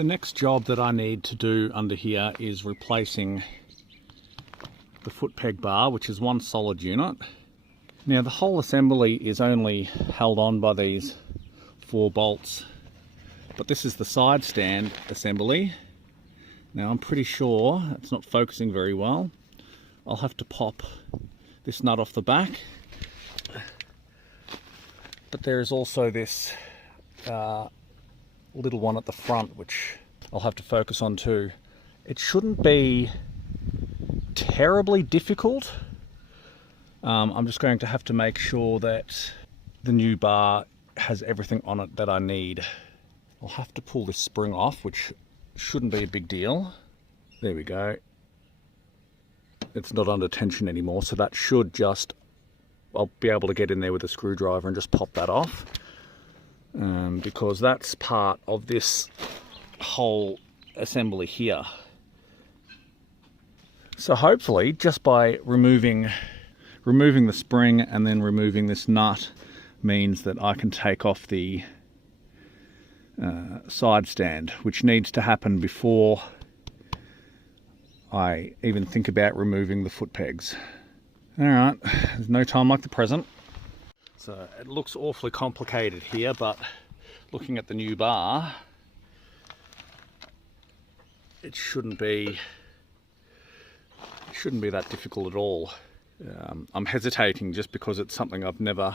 The next job that I need to do under here is replacing the Footpeg bar, which is one solid unit. Now the whole assembly is only held on by these 4 bolts, but this is the side stand assembly. Now I'm pretty sure it's not focusing very well. I'll have to pop this nut off the back, but there is also this little one at the front which I'll have to focus on too. It shouldn't be terribly difficult. I'm just going to have to make sure that the new bar has everything on it that I need. I'll have to pull this spring off, which shouldn't be a big deal. There we go. It's not under tension anymore, so that should just, I'll be able to get in there with a screwdriver and just pop that off, because that's part of this whole assembly here. So hopefully just by removing the spring and then removing this nut means that I can take off the side stand, which needs to happen before I even think about removing the foot pegs. Alright, there's no time like the present. So it looks awfully complicated here, but looking at the new bar, it shouldn't be that difficult at all. I'm hesitating just because it's something I've never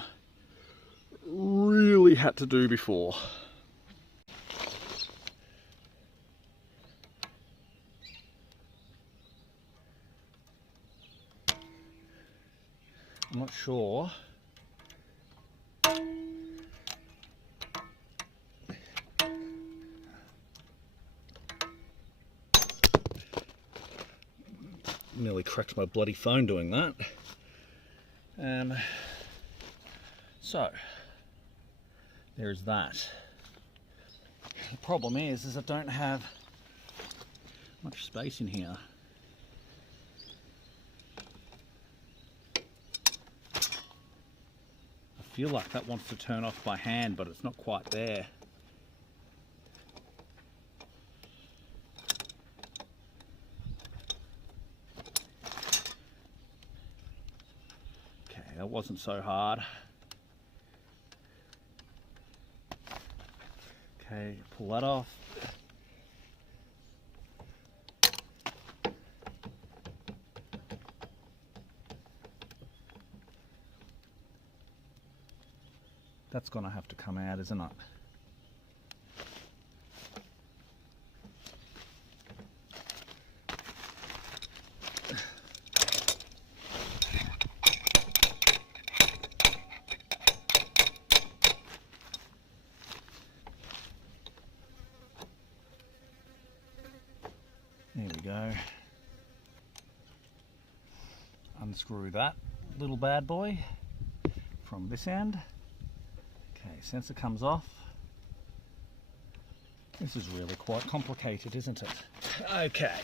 really had to do before. I'm not sure. Nearly cracked my bloody phone doing that. So there's that. The problem is I don't have much space in here. I feel like that wants to turn off by hand, but it's not quite there. That wasn't so hard. Okay, pull that off. That's gonna have to come out, isn't it? There we go. Unscrew that little bad boy from this end. Okay, sensor comes off. This is really quite complicated, isn't it? Okay.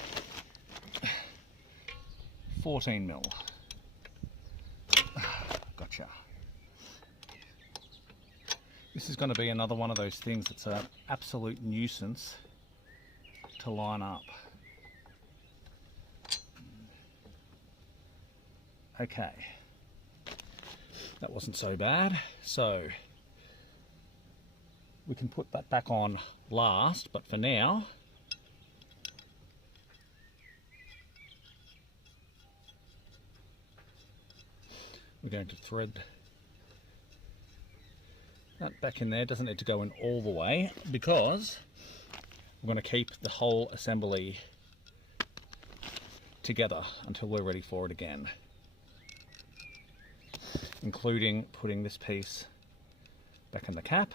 14 mil. Gotcha. This is going to be another one of those things that's an absolute nuisance to line up. Okay, that wasn't so bad. So we can put that back on last, but for now, we're going to thread that back in there. It doesn't need to go in all the way because we're going to keep the whole assembly together until we're ready for it again, including putting this piece back in the cap.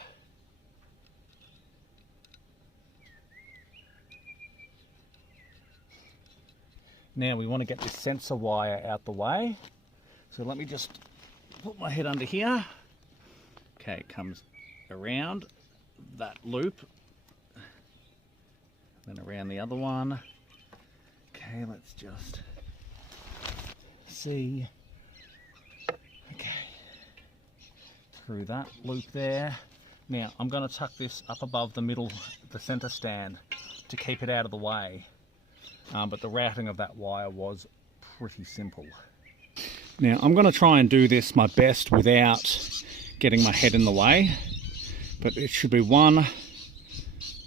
Now we want to get this sensor wire out the way. So let me just put my head under here. Okay, it comes around that loop, then around the other one. Okay, let's just see. Okay, through that loop there. Now I'm going to tuck this up above the middle, the center stand, to keep it out of the way. But the routing of that wire was pretty simple. Now I'm going to try and do this my best without getting my head in the way, but it should be 1,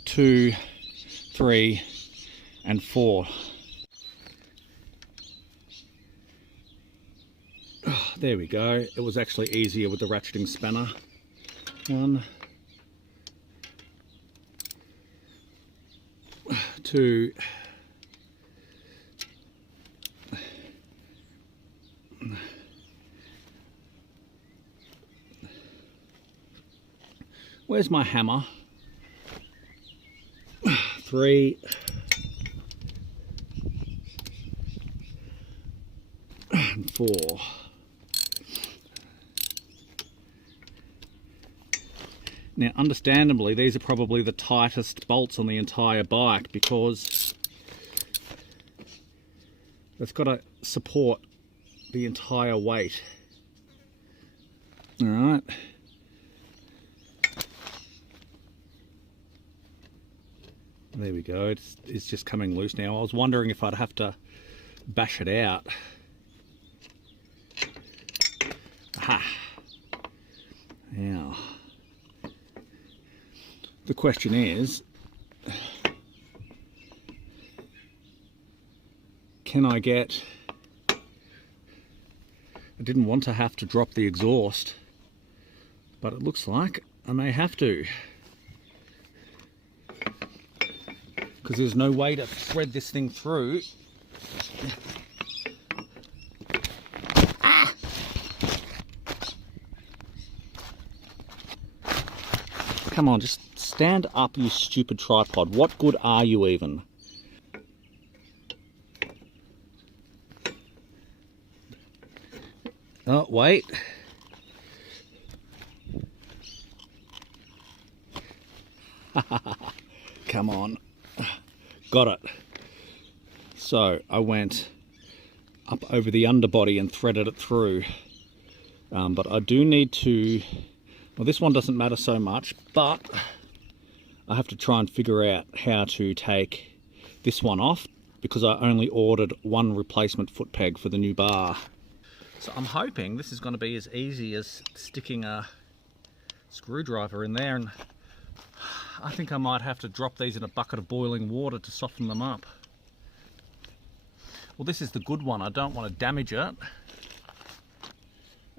2, 3 and 4. Oh, there we go. It was actually easier with the ratcheting spanner. 1, 2, where's my hammer? 3, and 4. Now, understandably, these are probably the tightest bolts on the entire bike because it's got to support the entire weight. All right. There we go. It's just coming loose now. I was wondering if I'd have to bash it out. Aha. Now, the question is, can I get... I didn't want to have to drop the exhaust, but it looks like I may have to, because there's no way to thread this thing through. Ah! Come on, just stand up, you stupid tripod. What good are you even? Oh, wait. Come on. Got it. So I went up over the underbody and threaded it through. But I do need to... Well, this one doesn't matter so much, but I have to try and figure out how to take this one off because I only ordered one replacement foot peg for the new bar. So I'm hoping this is going to be as easy as sticking a screwdriver in there, and I think I might have to drop these in a bucket of boiling water to soften them up. Well, this is the good one. I don't want to damage it.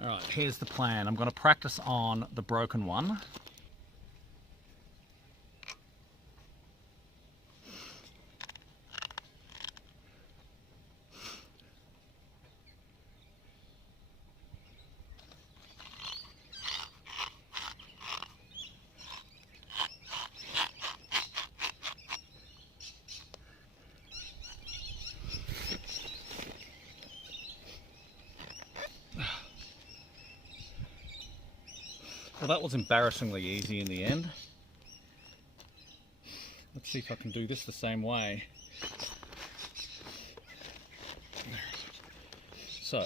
All right, here's the plan. I'm going to practice on the broken one. Well, that was embarrassingly easy in the end. Let's see if I can do this the same way. So,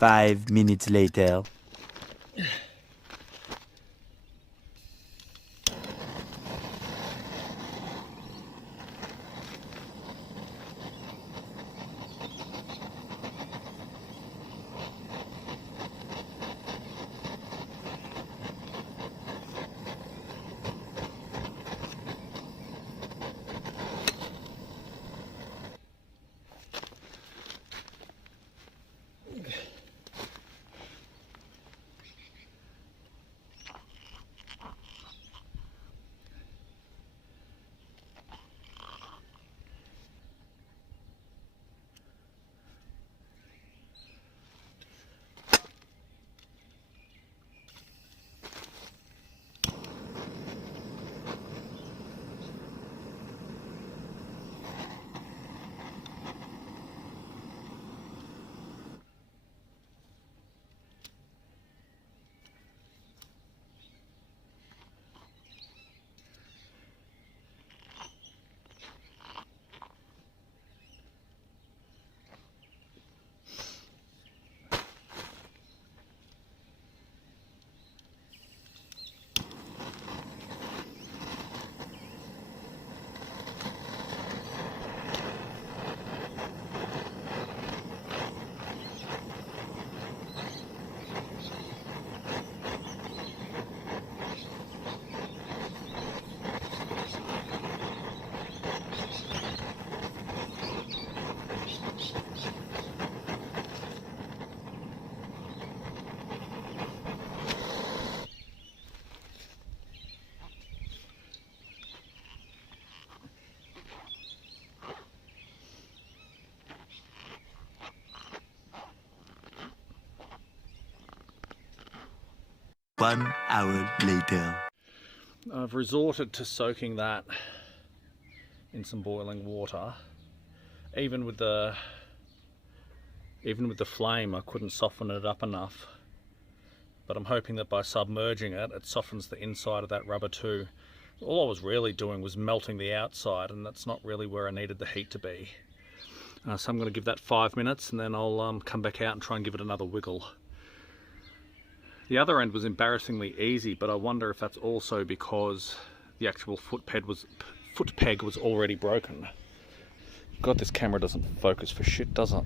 Five minutes later. 1 hour later. I've resorted to soaking that in some boiling water. Even with the flame, I couldn't soften it up enough. But I'm hoping that by submerging it, it softens the inside of that rubber too. All I was really doing was melting the outside, and that's not really where I needed the heat to be. So I'm going to give that 5 minutes, and then I'll come back out and try and give it another wiggle. The other end was embarrassingly easy, but I wonder if that's also because the actual foot peg was already broken. God, this camera doesn't focus for shit, does it?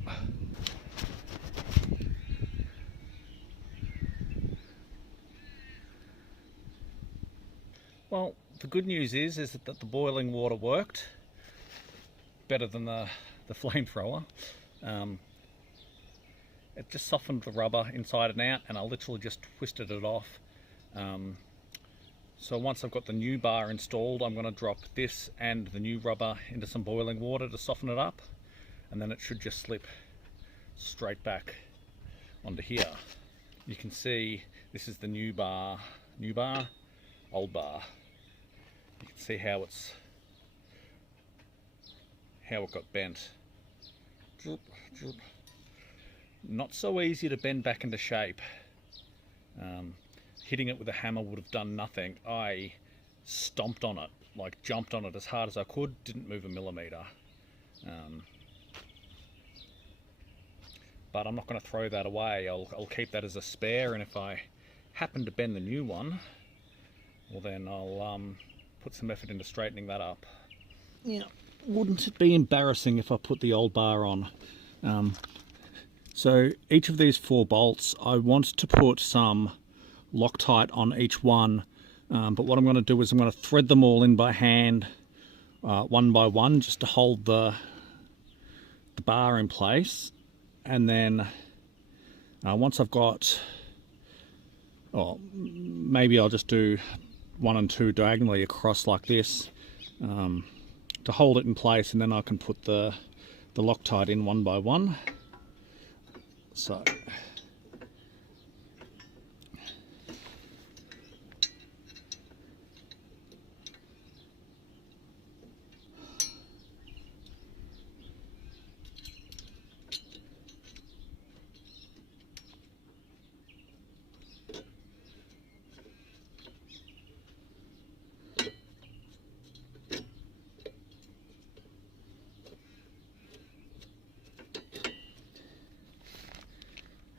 Well, the good news is that the boiling water worked better than the flamethrower. It just softened the rubber inside and out, and I literally just twisted it off. So once I've got the new bar installed, I'm going to drop this and the new rubber into some boiling water to soften it up, and then it should just slip straight back onto here. You can see this is the new bar, old bar. You can see how it got bent. Droop, droop. Not so easy to bend back into shape. Hitting it with a hammer would have done nothing. I stomped on it, like jumped on it as hard as I could, didn't move a millimeter. But I'm not going to throw that away. I'll keep that as a spare, and if I happen to bend the new one, well then I'll put some effort into straightening that up. Yeah, wouldn't it be embarrassing if I put the old bar on? So each of these 4 bolts, I want to put some Loctite on each one, but what I'm going to do is I'm going to thread them all in by hand, one by one, just to hold the bar in place. And then once I've got, maybe I'll just do 1 and 2 diagonally across like this to hold it in place, and then I can put the Loctite in one by one. So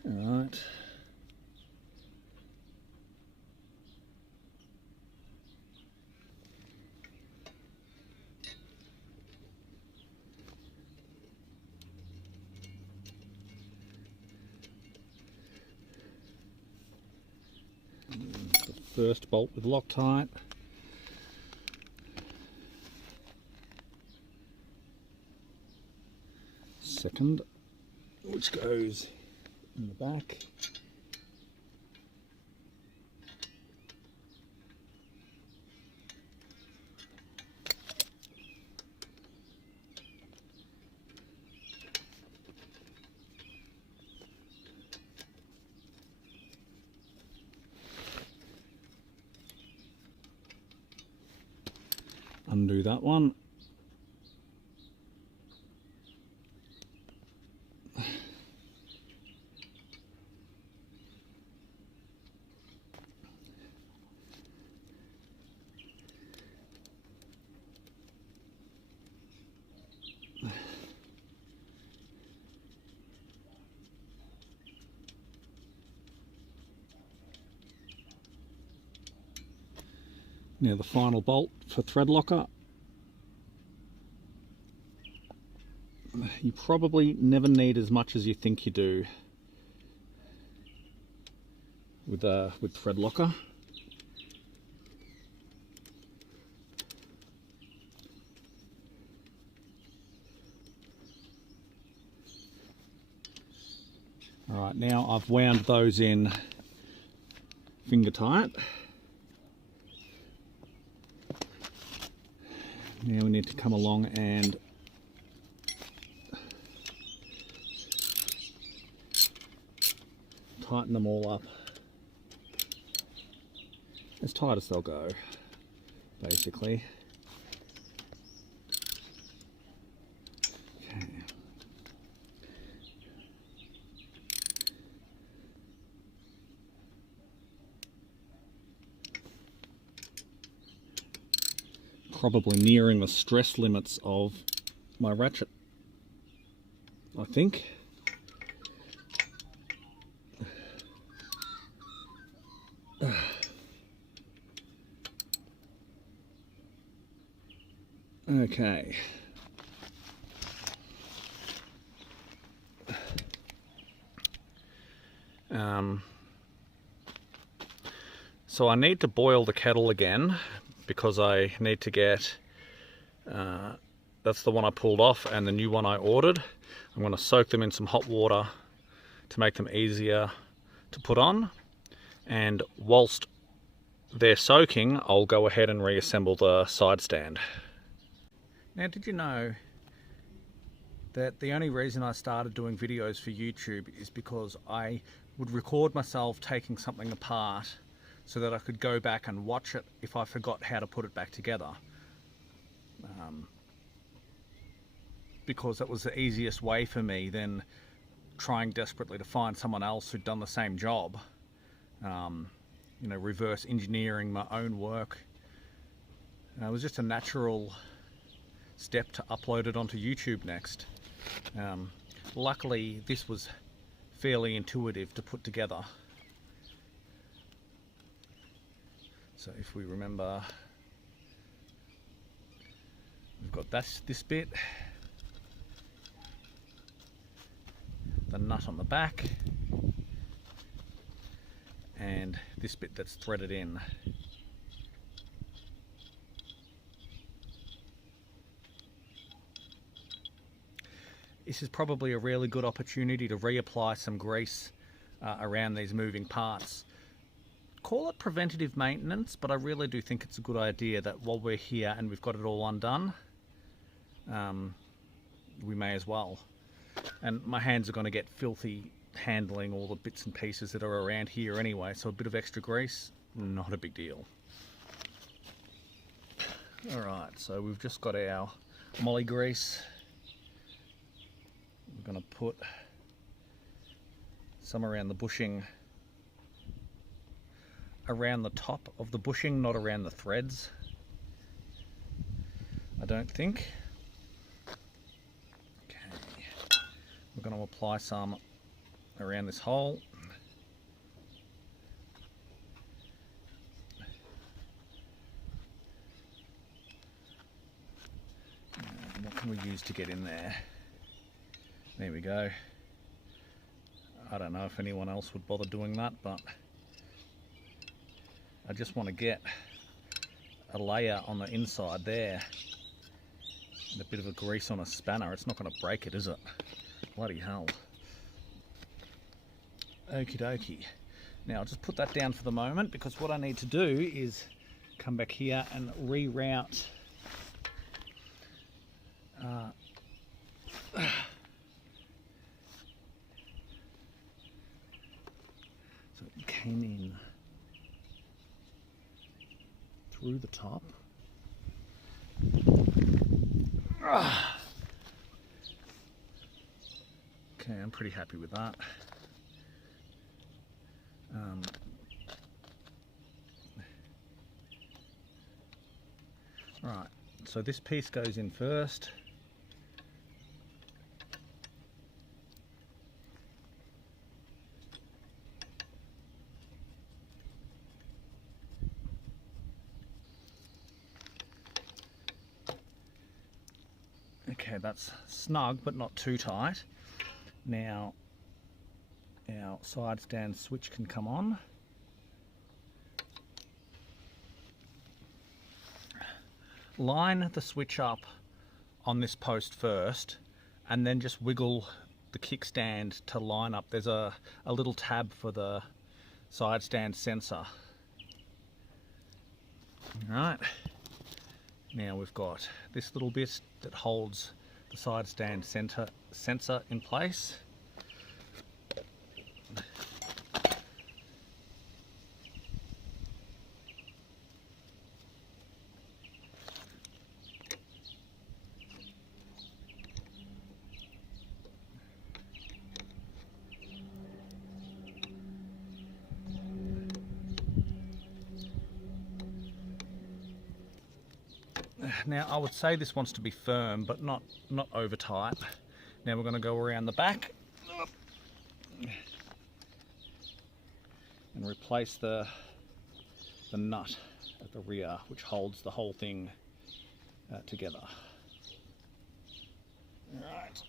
alright. The first bolt with Loctite. Second, which goes in the back. Undo that one. Now the final bolt for thread locker. You probably never need as much as you think you do with thread locker. Alright, now I've wound those in finger tight. Now we need to come along and tighten them all up. as tight as they'll go, basically. Okay. Probably nearing the stress limits of my ratchet, I think. Okay. So I need to boil the kettle again because I need to get, that's the one I pulled off and the new one I ordered. I'm going to soak them in some hot water to make them easier to put on. And whilst they're soaking, I'll go ahead and reassemble the side stand. Now, did you know that the only reason I started doing videos for YouTube is because I would record myself taking something apart so that I could go back and watch it if I forgot how to put it back together. Because that was the easiest way for me than trying desperately to find someone else who'd done the same job. You know, reverse engineering my own work. It was just a natural step to upload it onto YouTube next. Luckily, this was fairly intuitive to put together. So if we remember, we've got this bit, the nut on the back, and this bit that's threaded in. This is probably a really good opportunity to reapply some grease around these moving parts. Call it preventative maintenance, but I really do think it's a good idea that while we're here and we've got it all undone, we may as well. And my hands are going to get filthy handling all the bits and pieces that are around here anyway, so a bit of extra grease, not a big deal. Alright, so we've just got our molly grease. I'm going to put some around the bushing, around the top of the bushing, not around the threads, I don't think. Okay, we're going to apply some around this hole. And what can we use to get in there? There we go. I don't know if anyone else would bother doing that, but I just want to get a layer on the inside there. And a bit of a grease on a spanner. It's not going to break it, is it? Bloody hell. Okie dokie. Now I'll just put that down for the moment, because what I need to do is come back here and reroute so it came in through the top. Okay, I'm pretty happy with that. Right, so this piece goes in first. Okay, that's snug but not too tight. Now our side stand switch can come on. Line the switch up on this post first, and then just wiggle the kickstand to line up. There's a little tab for the side stand sensor. Alright, now we've got this little bit that holds the side stand sensor in place. Now I would say this wants to be firm, but not over tight. Now we're going to go around the back and replace the nut at the rear, which holds the whole thing together. All right.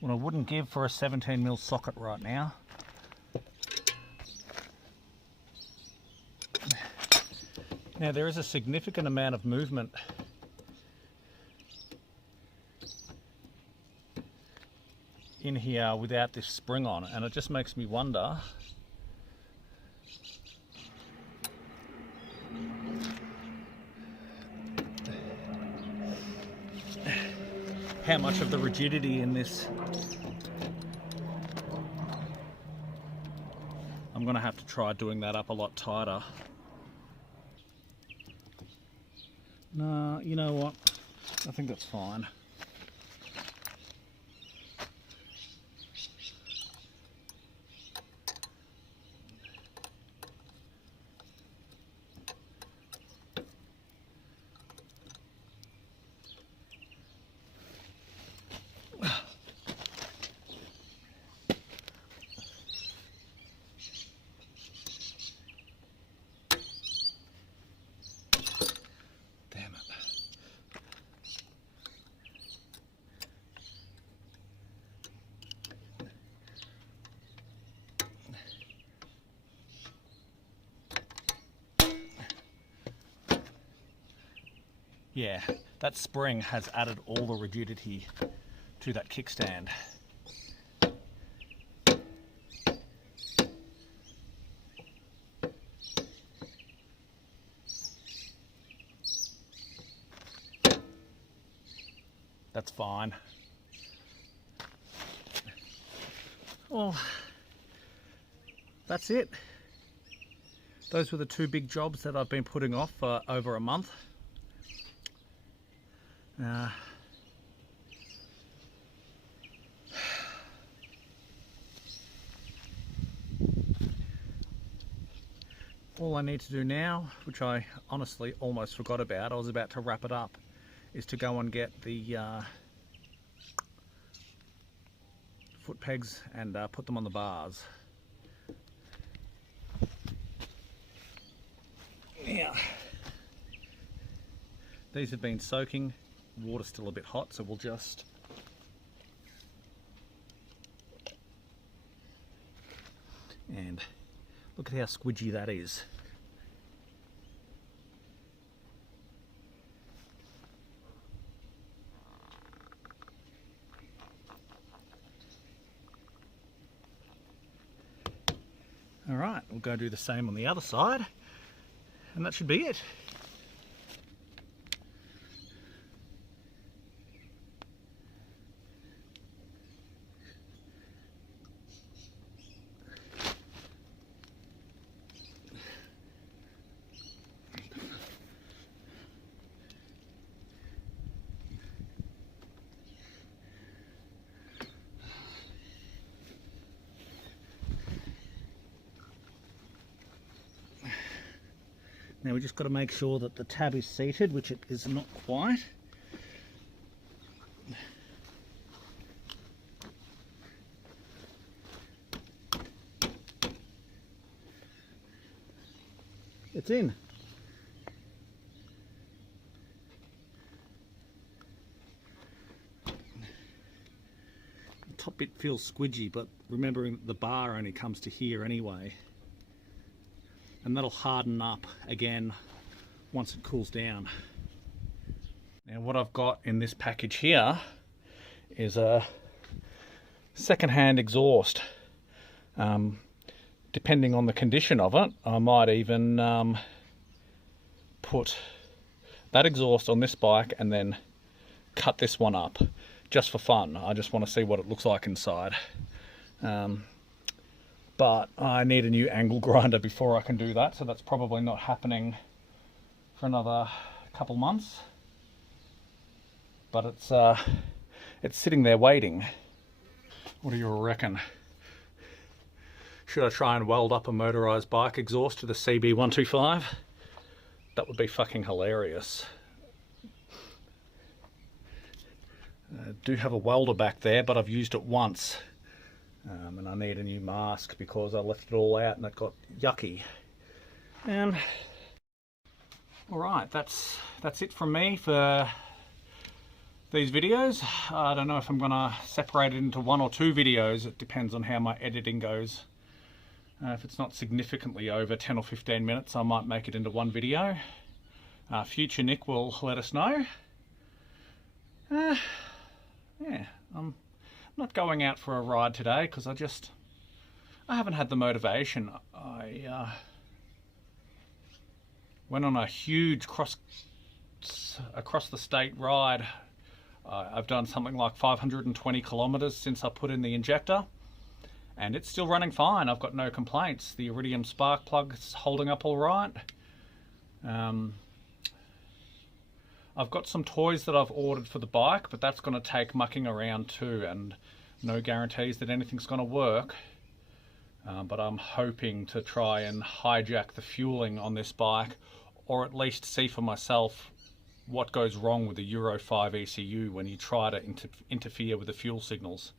What I wouldn't give for a 17mm socket right now. Now there is a significant amount of movement in here without this spring on, and it just makes me wonder how much of the rigidity in this I'm going to have to try doing that up a lot tighter. No, you know what? I think that's fine. Yeah, that spring has added all the rigidity to that kickstand. That's fine. Well, that's it. Those were the two big jobs that I've been putting off for over a month. All I need to do now, which I honestly almost forgot about, I was about to wrap it up, is to go and get the foot pegs and put them on the bars. Now, these have been soaking. Water's still a bit hot, so we'll just and look at how squidgy that is. All right, we'll go do the same on the other side, and that should be it. Now we just got to make sure that the tab is seated, which it is not quite. It's in. The top bit feels squidgy, but remembering the bar only comes to here anyway. And that'll harden up again once it cools down. Now what I've got in this package here is a second-hand exhaust. Depending on the condition of it, I might even put that exhaust on this bike and then cut this one up just for fun. I just want to see what it looks like inside. But I need a new angle grinder before I can do that, so that's probably not happening for another couple months. But it's sitting there waiting. What do you reckon? Should I try and weld up a motorised bike exhaust to the CB125? That would be fucking hilarious. I do have a welder back there, but I've used it once. And I need a new mask because I left it all out and it got yucky. And alright, that's it from me for these videos. I don't know if I'm gonna separate it into 1 or 2 videos. It depends on how my editing goes. If it's not significantly over 10 or 15 minutes, I might make it into 1 video. Future Nick will let us know. Yeah, I'm not going out for a ride today because I haven't had the motivation. I went on a huge across the state ride. I've done something like 520 kilometers since I put in the injector, and it's still running fine. I've got no complaints. The iridium spark plug is holding up all right. I've got some toys that I've ordered for the bike, but that's going to take mucking around too, and no guarantees that anything's going to work. But I'm hoping to try and hijack the fueling on this bike, or at least see for myself what goes wrong with the Euro 5 ECU when you try to interfere with the fuel signals.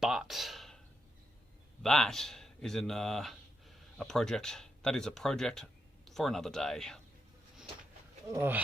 But that is a project for another day. Ugh.